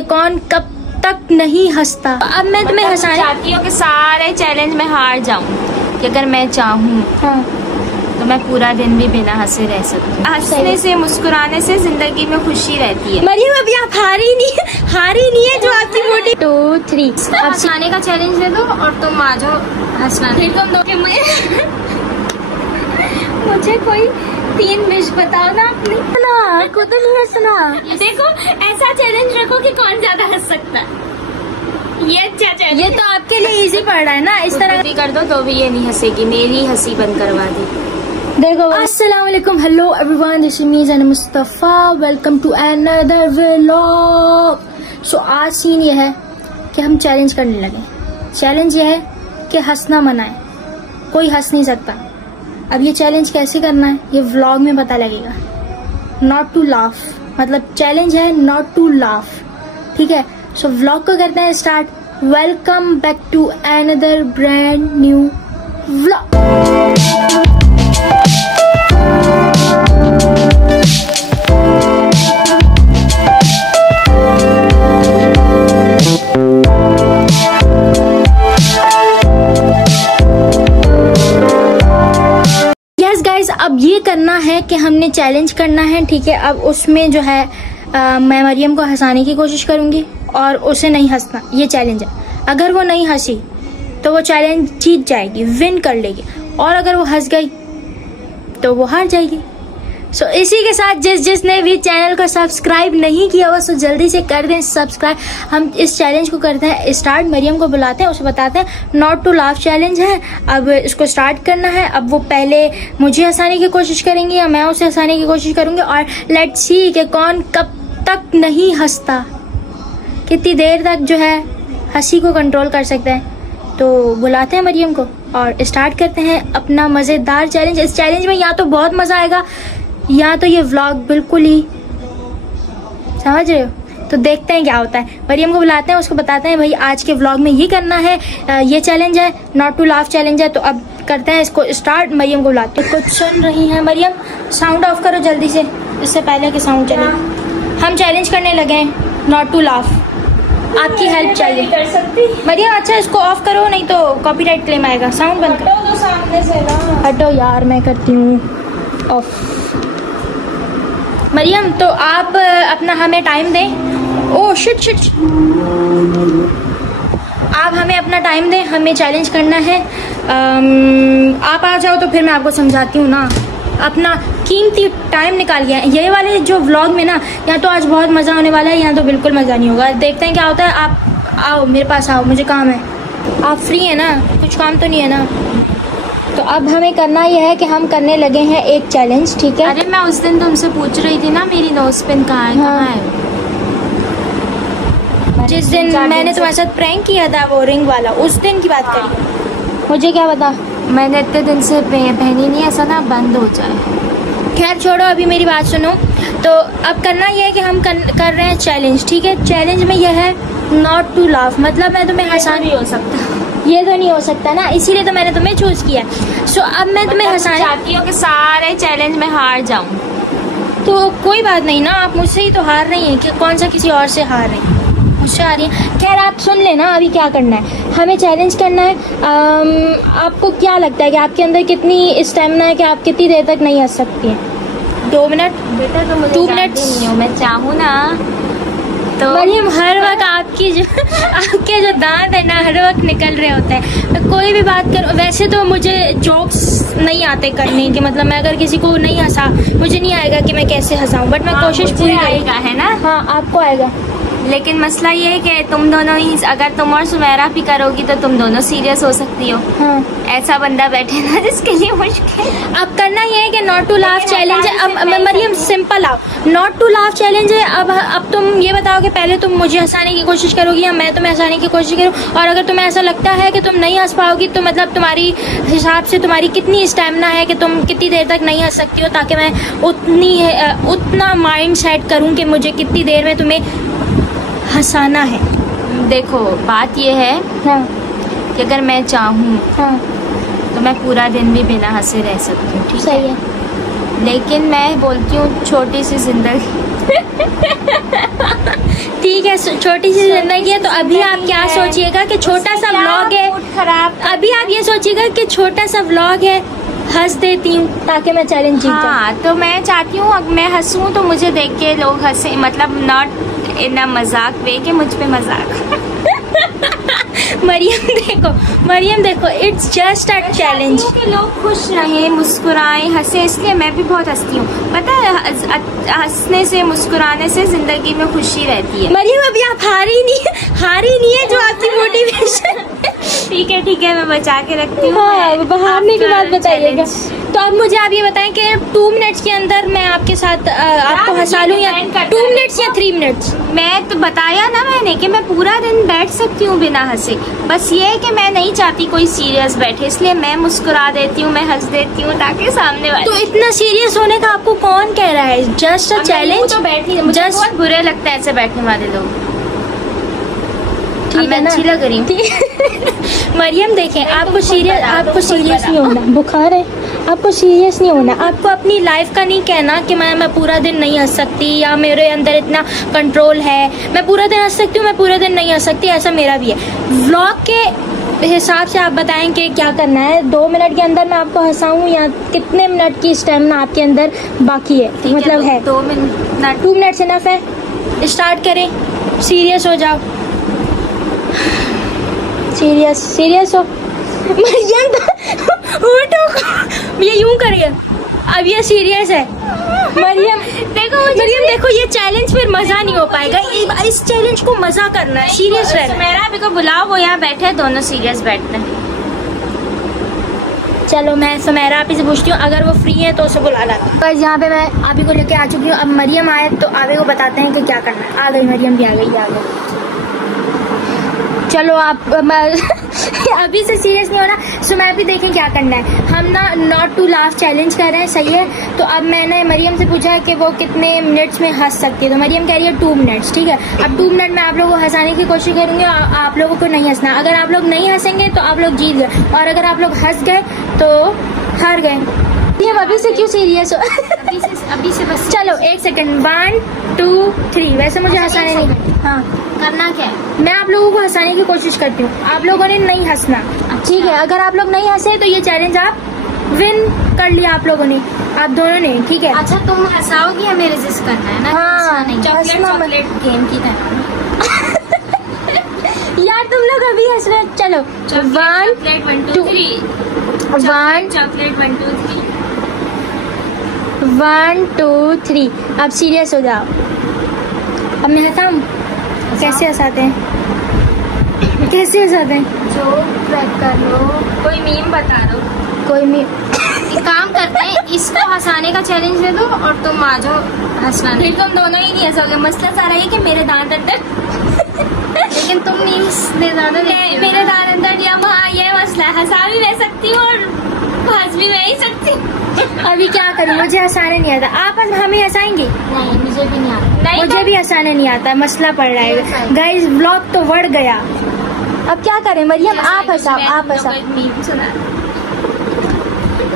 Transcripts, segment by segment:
कि कौन कब तक नहीं हंसता। अब मैं तुम्हें हंसाना चाहती हूँ कि सारे चैलेंज में हार जाऊँ, कि अगर मैं चाहूँ तो मैं पूरा दिन भी बिना हंसे रह सकती हूँ। हंसने से, मुस्कुराने से जिंदगी में खुशी रहती है। मरियम अभी आप हारी नहीं है जो आपकी मोटी 2 3 अब हंसाने का चैलेंज दे दो और तुम आ जाओ हंसना। फिर तुम दो मुझे कोई 3 विश बताओ ना अपनी। ना को तो नहीं हंसना। देखो ऐसा चैलेंज रखो कि कौन ज्यादा हंस सकता है। ये अच्छा चैलेंज, ये तो आपके लिए इजी पड़ रहा है ना। इस तरह कर दो तो भी ये नहीं हंसेगी, मेरी हंसी बंद करवा दी। देखो अस्सलाम वालेकुम, hello everyone, this is me Zainab Mustafa, welcome to another vlog. So आज सीन ये है कि हम चैलेंज करने लगे। चैलेंज ये है कि हंसना मना है, कोई हंस नहीं सकता। अब ये चैलेंज कैसे करना है ये व्लॉग में पता लगेगा। नॉट टू लाफ, मतलब चैलेंज है नॉट टू लाफ, ठीक है। सो व्लॉग को करते हैं start. Welcome back to another brand new vlog. अब ये करना है कि हमने चैलेंज करना है, ठीक है। अब उसमें जो है मैं मरियम को हंसाने की कोशिश करूंगी और उसे नहीं हंसना, ये चैलेंज है। अगर वो नहीं हंसी तो वो चैलेंज जीत जाएगी, विन कर लेगी, और अगर वो हंस गई तो वो हार जाएगी। सो इसी के साथ जिसने भी चैनल को सब्सक्राइब नहीं किया हुआ सो जल्दी से कर दें सब्सक्राइब। हम इस चैलेंज को करते हैं स्टार्ट। मरियम को बुलाते हैं, उसे बताते हैं नॉट टू लाफ चैलेंज है, अब इसको स्टार्ट करना है। अब वो पहले मुझे हंसाने की कोशिश करेंगी या मैं उसे हंसाने की कोशिश करूंगी, और लेट्स सी कि कौन कब तक नहीं हंसता, कितनी देर तक जो है हंसी को कंट्रोल कर सकता है। तो बुलाते हैं मरियम को और स्टार्ट करते हैं अपना मजेदार चैलेंज। इस चैलेंज में या तो बहुत मजा आएगा या तो ये व्लॉग बिल्कुल ही, समझ रहे हो। तो देखते हैं क्या होता है। मरियम को बुलाते हैं, उसको बताते हैं भाई आज के व्लॉग में ये करना है, ये चैलेंज है, नॉट टू लाफ चैलेंज है। तो अब करते हैं इसको स्टार्ट। मरियम को बुलाते हैं। कुछ सुन रही हैं मरियम? साउंड ऑफ करो जल्दी से, इससे पहले कि साउंड चले। हम चैलेंज करने लगे हैं नॉट टू लाफ, आपकी हेल्प चाहिए। कर सकती मरियम अच्छा इसको ऑफ करो, नहीं तो कॉपीराइट क्लेम आएगा। साउंड बंद करो। सामने से ना हटो यार, मैं करती हूँ ऑफ। मरियम तो आप अपना हमें टाइम दें। ओह शिट, आप हमें अपना टाइम दें, हमें चैलेंज करना है। आप आ जाओ तो फिर मैं आपको समझाती हूँ ना। अपना कीमती टाइम निकाल गया। ये वाले जो व्लॉग में ना, या तो आज बहुत मज़ा होने वाला है या तो बिल्कुल मज़ा नहीं होगा। देखते हैं क्या होता है। आप आओ मेरे पास आओ, मुझे काम है। आप फ्री हैं ना? कुछ काम तो नहीं है ना? तो अब हमें करना यह है कि हम करने लगे हैं एक चैलेंज, ठीक है। अरे मैं उस दिन तुमसे पूछ रही थी ना मेरी नोज पिन कहाँ है? हाँ। कहाँ है? जिस दिन मैंने तुम्हारे साथ प्रैंक किया था वो रिंग वाला, उस दिन की बात करी। मुझे क्या पता, मैंने इतने दिन से पहनी नहीं, ऐसा ना बंद हो जाए। खैर छोड़ो, अभी मेरी बात सुनो। तो अब करना यह है कि हम कर रहे हैं चैलेंज, ठीक है। चैलेंज में यह है नॉट टू लाफ, मतलब मैं तुम्हें हंसान नहीं हो सकता, ये तो नहीं हो सकता ना, इसीलिए तो मैंने तुम्हें चूज किया। सो अब मैं तुम्हें हंसाना चाहती हूँ कि सारे चैलेंज में हार जाऊँ। तो कोई बात नहीं ना, आप मुझसे ही तो हार रही हैं, कि कौन सा किसी और से हार रही हैं, मुझसे आ रही है। खैर आप सुन लेना, अभी क्या करना है, हमें चैलेंज करना है। आपको क्या लगता है कि आपके अंदर कितनी स्टेमिना है कि आप कितनी देर तक नहीं हंस सकती हैं? 2 मिनट? बेटा तो मुझे 2 मिनट नहीं हो, मैं चाहूँ ना तो। मरियम हर वक्त आपके जो दांत है ना हर वक्त निकल रहे होते हैं। तो कोई भी बात करो, वैसे तो मुझे जोक्स नहीं आते करने के, मतलब मैं अगर किसी को नहीं हंसा, मुझे नहीं आएगा कि मैं कैसे हंसाऊं, बट मैं कोशिश पूरी आएगा, है ना? हाँ आपको आएगा। लेकिन मसला ये है कि तुम दोनों ही, अगर तुम और सुमेरा भी करोगी तो तुम दोनों सीरियस हो सकती हो। हाँ। ऐसा बंदा बैठे ना जिसके लिए मुश्किल। अब करना ये है कि नॉट टू लाफ चैलेंज है। अब मरियम सिंपल आओ, नॉट टू लाफ चैलेंज है। अब तुम ये बताओ कि पहले तुम मुझे हंसाने की कोशिश करोगी या मैं तुम्हें हंसाने की कोशिश करूँ, और अगर तुम्हें ऐसा लगता है कि तुम नहीं हंस पाओगी तो मतलब तुम्हारी हिसाब से तुम्हारी कितनी स्टेमिना है कि तुम कितनी देर तक नहीं हंस सकती हो, ताकि मैं उतना माइंड सेट करूँ कि मुझे कितनी देर में तुम्हें हंसाना है। देखो बात ये है हाँ। कि अगर मैं चाहूँ हाँ। तो मैं पूरा दिन भी बिना हंसे रह सकती हूँ, ठीक सही है। लेकिन मैं बोलती हूँ छोटी सी जिंदगी ठीक है, छोटी सी जिंदगी है। तो अभी आप क्या सोचिएगा कि छोटा सा व्लॉग है, अभी आप ये सोचिएगा कि छोटा सा व्लॉग है, हंस देती हूँ ताकि मैं चैलेंज जीत जाऊँ। हाँ, तो मैं चाहती हूँ अब मैं हंसूँ तो मुझे देख के लोग हंसे, मतलब नॉट इन अ मजाक वे के मुझ पे मजाक। मरियम देखो, इट्स जस्ट अ चैलेंज। लोग खुश रहे, मुस्कुराए, हंसे, इसलिए मैं भी बहुत हंसती हूँ। पता है, हंसने से मुस्कुराने से जिंदगी में खुशी रहती है। मरियम अभी आप हारी नहीं है जो आपकी मोटिवेशन। ठीक है, मैं बचा के रखती हूँ। हाँ, हारने की बात बताइएगा। तो अब मुझे आप ये बताएं कि 2 मिनट्स के अंदर मैं आपके साथ आपको हंसा लूँ, या 2 मिनट्स या 3 मिनट्स? मैं तो बताया ना मैंने कि मैं पूरा दिन बैठ सकती हूँ बिना हंसे। बस ये है कि मैं नहीं चाहती कोई सीरियस बैठे, इसलिए मैं मुस्कुरा देती हूँ, मैं हंस देती हूँ ताकि सामने वाले। तो इतना सीरियस होने का आपको कौन कह रहा है? Just a challenge. तो बैठी, मुझे बहुत बुरे लगता है ऐसे बैठने वाले लोग। ठीक है ना, अच्छी लग रही हूँ। मरियम देखें, आपको सीरियस नहीं होना। बुखार है, आपको सीरियस नहीं होना। आपको अपनी लाइफ का नहीं कहना कि मैं पूरा दिन नहीं हंस सकती, या मेरे अंदर इतना कंट्रोल है, मैं पूरा दिन हंस सकती हूँ, मैं पूरा दिन नहीं हंस सकती। ऐसा मेरा भी है। व्लॉग के हिसाब से आप बताएं कि क्या करना है। 2 मिनट के अंदर मैं आपको हंसाऊं, या कितने मिनट की स्टेमिना आपके अंदर बाकी है? मतलब है 2 मिनट। 2 मिनट इनफ है। स्टार्ट करें। सीरियस हो जाओ, सीरियस हो। मरियम उठो, ये यूं करिए। अब ये सीरियस है। मरियम देखो, ये चैलेंज फिर मजा नहीं हो पाएगा। इस चैलेंज को मजा करना है, सीरियस रहना। मेरा अभी को बुलाओ, वो यहाँ बैठे हैं, दोनों सीरियस बैठते हैं। चलो मैं सुमेरा आपी से पूछती हूँ, अगर वो फ्री है तो उसे बुला लाता। बस यहाँ पे मैं आपी को लेके आ चुकी हूँ। अब मरियम आए तो आगे को बताते हैं कि क्या करना है। आ गई मरियम भी, आ गई। चलो आप अभी से सीरियस नहीं होना। सुमेरा भी देखें क्या करना है। हम ना नॉट टू लाफ चैलेंज कर रहे हैं, सही है। तो अब मैंने मरियम से पूछा है कि वो कितने मिनट्स में हंस सकती है, तो मरियम कह रही है 2 मिनट्स। ठीक है, अब 2 मिनट में आप लोगों को हंसाने की कोशिश करूंगी, आप लोगों को नहीं हंसना। अगर आप लोग नहीं हंसेंगे तो आप लोग जीत गए, और अगर आप लोग हंस गए तो हार गए। ये अभी से क्यों सीरियस हो? अभी से बस। चलो 1 सेकंड। 1 2 3। वैसे मुझे हंसाने नहीं, हाँ करना क्या है? मैं आप लोगों को हंसाने की कोशिश करती हूँ, आप लोगों ने नहीं हंसना। ठीक है, अगर आप लोग नहीं हंसे तो ये चैलेंज आप विन कर लिया, आप लोगों ने, आप दोनों ने। ठीक है, अच्छा तुम हंसाओगी, हमें रेजिस्ट करना है ना? हाँ, चॉकलेट गेम की तरह। यार तुम लोग अभी हंस रहे। चलो 1 2 3। 1 2 3। अब सीरियस हो जाओ। अब मैं हंसाऊं? कैसे हंसाते हैं? जो ट्रैक कर लो, कोई मीम बता दो। कोई मीम। एक काम करते हैं, इसको हंसाने का चैलेंज दे दो और तुम आ जाओ हंसना। फिर तुम दोनों ही नहीं हंसोगे। मसला सारा ये कि मेरे दांत अंदर लेकिन तुम मीम्स दे दो। मेरे दांत अंदर या ये मसला है। हंसा भी मैं सकती हूँ और हंस भी मैं ही सकती हूँ। अभी क्या करूँ, मुझे हंसाने नहीं आता। आप हमें हंसाएंगे? नहीं, मुझे भी नहीं आता। मुझे भी हंसाने नहीं आता, मसला पड़ रहा है। गाइस व्लॉग तो बढ़ गया। अब क्या करें मरियम? आप हंसाओ, आप हंसाओ।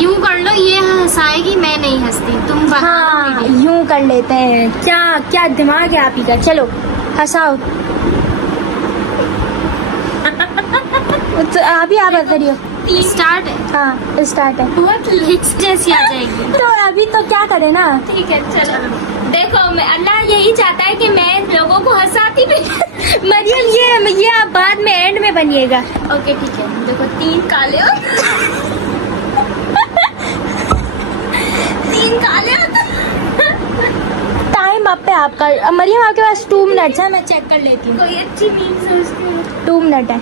यूं कर लो, ये हंसाएगी, मैं नहीं हंसती, तुम। हाँ यूं कर लेते हैं। क्या दिमाग है आप ही का। चलो हंसाओ। तो अभी आप हंस रही हो। स्टार्ट है? हाँ स्टार्ट है। बहुत लिट्स जैसी आ जाएगी। तो अभी तो क्या करें ना। ठीक है चलो। देखो अल्लाह यही चाहता है कि मैं लोगों को हंसाती भी। मरियम ये आप बाद में एंड में बनिएगा। ओके ठीक है। देखो 3 काले हो। 3 काले हो। टाइम आप पे आपका। मरियम आपके पास 2 मिनट है, मैं चेक कर लेती हूँ। कोई अच्छी मीम सोचती हूँ। 2 मिनट है।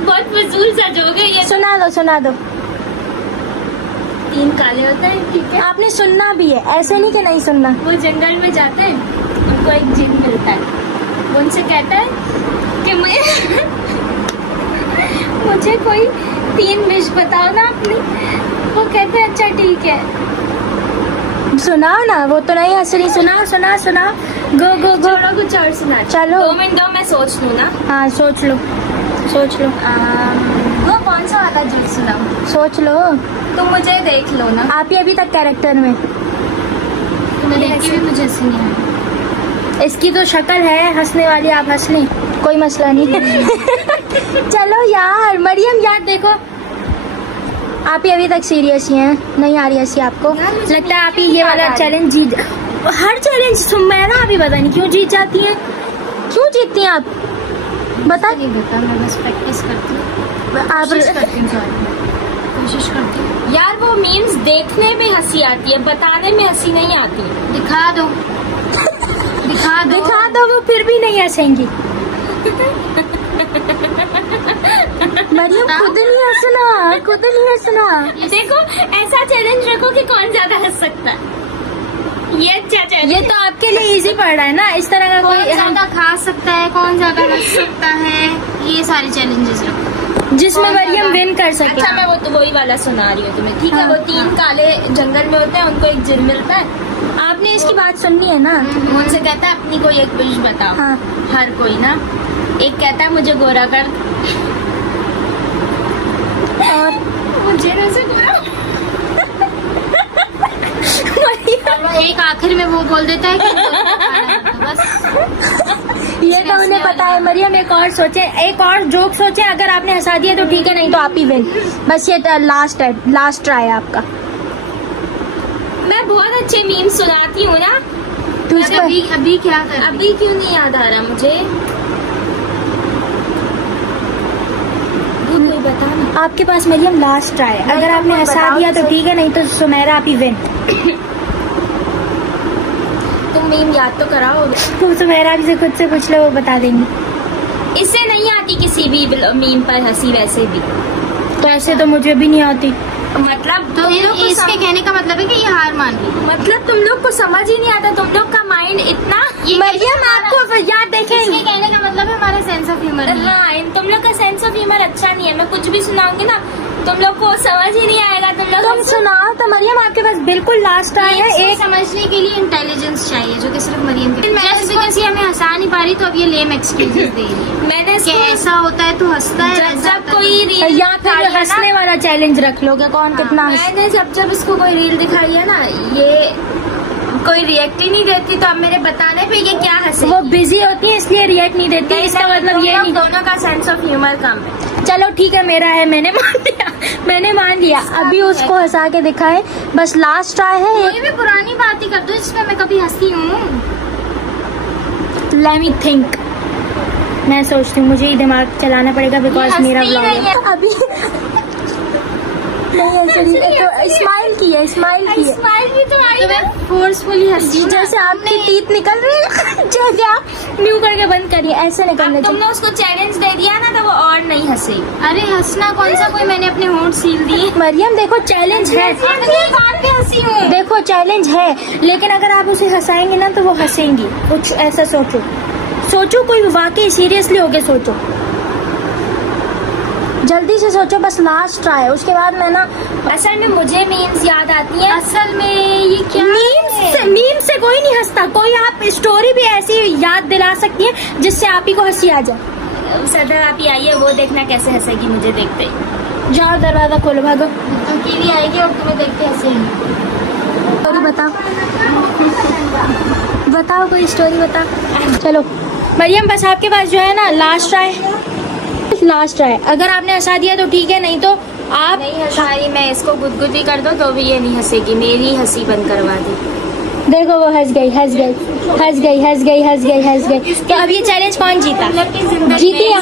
बहुत फजूल सा जोक है ये। सुना दो। 3 काले होते हैं, ठीक है। आपने सुनना भी है, ऐसे नहीं कि नहीं सुनना। वो जंगल में जाते हैं, उनको एक जिन मिलता है। वो उनसे कहता है कि मुझे कोई 3 विश बताओ ना अपनी। वो कहते हैं अच्छा ठीक है। सुनाओ ना, वो तो नहीं हंस रही। सुनाओ। गो छोड़ो, कुछ और सुना। चलो 2 मिनट दो, मैं सोच लूँ ना। हाँ सोच लो। वो कौन सा वाला जोक सुनाऊं? सोच लो। तुम मुझे देख लो ना। आप ही अभी तक कैरेक्टर में। मैं देख के भी मुझे हंसी नहीं आई। इसकी तो शक्ल है हंसने वाली, आप हंस लें, कोई मसला नहीं। चलो यार मरियम यार देखो, आप ही अभी तक सीरियस ही हैं, नहीं आ रही हंसी आपको? लगता है आप ही ये वाला चैलेंज जीत, हर चैलेंज सुमेरा अभी पता नहीं क्यों जीत जाती हैं, क्यों जीतती हैं आप? बता नहीं बता, मैं बस प्रैक्टिस करती हूँ, आप कोशिश करती हूँ यार। वो मीम्स देखने में हंसी आती है, बताने में हंसी नहीं आती। दिखा दो दिखा दो, वो फिर भी नहीं हंसेंगी। मरियम खुद नहीं हंसना। देखो ऐसा चैलेंज रखो कि कौन ज्यादा हंस सकता है, ये अच्छा चैलेंज। ये तो आपके लिए इजी पड़ रहा है ना, इस तरह का कौन ज्यादा खा सकता है, कौन ज्यादा हंस सकता है, ये सारे चैलेंजेस रखो जिसमें मरियम विन कर सके। अच्छा मैं वो तो वही वाला सुना रही हूँ तुम्हें, ठीक है? हाँ, वो 3 काले जंगल में होते हैं, उनको एक जिन मिलता है। आपने इसकी बात सुननी है ना? उनसे कहता है अपनी कोई एक विश बताओ। हाँ। हर कोई ना, एक कहता है मुझे गोरा कर, और मुझे वैसे गोरा। एक आखिर में वो बोल देता है कि बस ये तो उन्हें पता है। मरियम एक और सोचे, एक और जोक सोचे, अगर आपने हंसा दिया तो ठीक है, नहीं तो आप ही विन। बस ये लास्ट ट्राई है आपका। मैं बहुत अच्छे मीम सुनाती हूँ ना, तो अभी क्या कर, अभी क्यों नहीं याद आ रहा मुझे? कोई बता ना। आपके पास मरियम लास्ट ट्राई है, अगर आपने हंसा दिया तो ठीक है, नहीं तो सुमेरा आप ही विन। तुम मीम याद तो कराओ। तुम सुमेरा से खुद से पूछ लो, वो बता देंगी। इससे नहीं आती किसी भी मीम पर हंसी, वैसे भी तो ऐसे तो मुझे भी नहीं आती। मतलब तो इसके कहने का मतलब है कि ये हार मान ली, मतलब तुम लोग को समझ ही नहीं आता, तुम लोग का माइंड इतना। मरियम आपको याद देखें, इसके कहने का मतलब है हमारा सेंस ऑफ ह्यूमर। हाँ, तुम लोग का सेंस ऑफ ह्यूमर अच्छा नहीं है। मैं कुछ भी सुनाऊंगी ना, तुम लोग को समझ ही नहीं आएगा। तुम सुनाओ तो मरियम, आपके पास बिल्कुल लास्ट ट्राई है। एक समझने के लिए इंटेलिजेंस चाहिए, जो कि सिर्फ मरियम के। जस्ट बिकॉज़ ये हमें हंसा नहीं पा रही तो अब ये लेम एक्सक्यूजेस दे रही है। मैंने ऐसा होता है तो हंसता है, जब कोई रील या फिर हंसने वाला चैलेंज रख लोगे, कौन कितना। मैंने जब इसको कोई रील दिखाई है ना, ये कोई रिएक्ट ही नहीं देती, तो अब मेरे बताने पे ये क्या हंसे। वो बिजी होती है इसलिए रिएक्ट नहीं देती, इसका मतलब ये नहीं। दोनों का सेंस ऑफ ह्यूमर कम है। चलो ठीक है, मेरा है, मैंने मान लिया। अभी उसको हंसा के दिखाए, बस लास्ट ट्राई है। कोई भी पुरानी बात ही कर दो जिसमें मैं कभी हंसी हूँ। लेट मी थिंक, मैं सोचती हूँ, मुझे ही दिमाग चलाना पड़ेगा बिकॉज मेरा व्लॉग है। अभी स्माइल की है, स्माइल भी तो आई है, फोर्सफुली हंसी, जैसे आपके टीथ निकल रहे हैं। जैसे आप न्यू करके बंद करिए, ऐसे निकलने। तुमने उसको चैलेंज दे दिया ना, तो वो और नहीं हंसे। अरे हंसना कौन सा, कोई मैंने अपने होंठ सील दिए। मरियम देखो चैलेंज है, बात पे हंसी हूँ। देखो चैलेंज है, लेकिन अगर आप उसे हंसाएंगे ना तो वो हंसेंगी। कुछ ऐसा सोचो, कोई वाकई सीरियसली होके सोचो, जल्दी से सोचो। बस लास्ट ट्राई है, उसके बाद मैं ना, असल में मुझे मीम्स याद आती है। असल में ये क्या मीम्स से कोई नहीं हंसता। कोई आप स्टोरी भी ऐसी याद दिला सकती है जिससे आप ही को हंसी आ जाए। सदा आप ही आइए, वो देखना कैसे हंसेगी मुझे देखते ही। जाओ दरवाजा खोलो, भागो। अकेली आएगी और तुम्हें देखते हंसेगी। स्टोरी बताओ, कोई स्टोरी बताओ। चलो मरियम, बस आपके पास जो है ना लास्ट ट्राई, अगर आपने हंसा दिया तो ठीक है, नहीं तो आप नहीं हंसाई। मैं इसको गुदगुदी कर दो तो भी ये नहीं हंसेगी, मेरी हंसी बंद करवा दी। देखो वो हंस गई। तो अब ये चैलेंज कौन जीता? जीती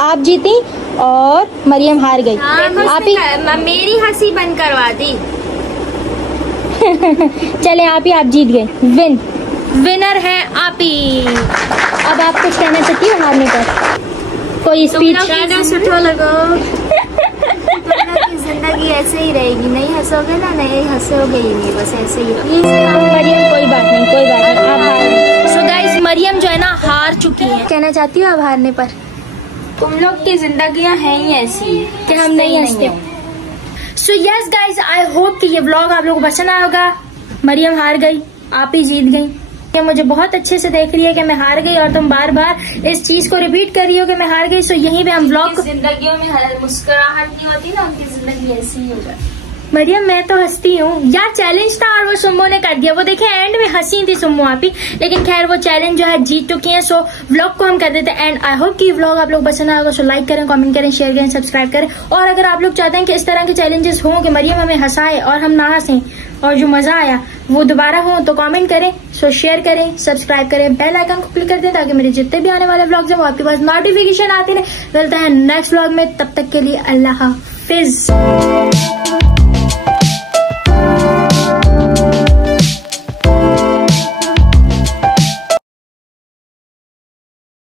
आप जीती और मरियम हार गई। आप ही मेरी हंसी बंद करवा दी। चले आप जीत गए, विनर है आप ही। अब आप कुछ कहना चाहती हो हारने पर? कोई स्पीच? जिंदगी ऐसे ही रहेगी, नहीं हंसोगे ना, नहीं हंसोगे ही नहीं, बस ऐसे ही। मरियम कोई बात नहीं, आप हार। सो गाइस, मरियम जो है ना हार चुकी है। कहना चाहती हो आप हारने पर? तुम लोग की जिंदगियां हैं ही ऐसी कि हम नहीं हंसते। So yes guys, I hope कि ये व्लॉग आप लोगों को पसंद आया होगा। मरियम हार गई, आप ही जीत गई। मुझे बहुत अच्छे से देख रही है कि मैं हार गई और तुम बार बार इस चीज को रिपीट कर रही हो कि मैं हार गई। सो यहीं पे हम ब्लॉग, जिंदगियों में मुस्कुराहट नहीं होती ना, उनकी जिंदगी ऐसी ही हो जाती। मरियम मैं तो हंसती हूँ यार, चैलेंज था और वो सुम्मो ने कर दिया। वो देखे एंड में हंसी थी सुम्मो आप ही, लेकिन खैर वो चैलेंज जो है जीत चुकी है। सो व्लॉग को हम कर देते हैं एंड आई होप कि व्लॉग आप लोग पसंद आएगा। सो लाइक करें, कमेंट करें, शेयर करें, सब्सक्राइब करें। और अगर आप लोग चाहते हैं कि इस तरह के चैलेंजेस हों कि मरियम हमें हंसाए और हम ना हंसें और जो मजा आया वो दोबारा हो, तो कमेंट करें। सो शेयर करें, सब्सक्राइब करें, बेल आइकन को क्लिक कर दें ताकि मेरे जितने भी आने वाले व्लॉग्स हैं वो आपके पास नोटिफिकेशन आते रहे। मिलते हैं नेक्स्ट व्लॉग में, तब तक के लिए अल्लाह हाफिज।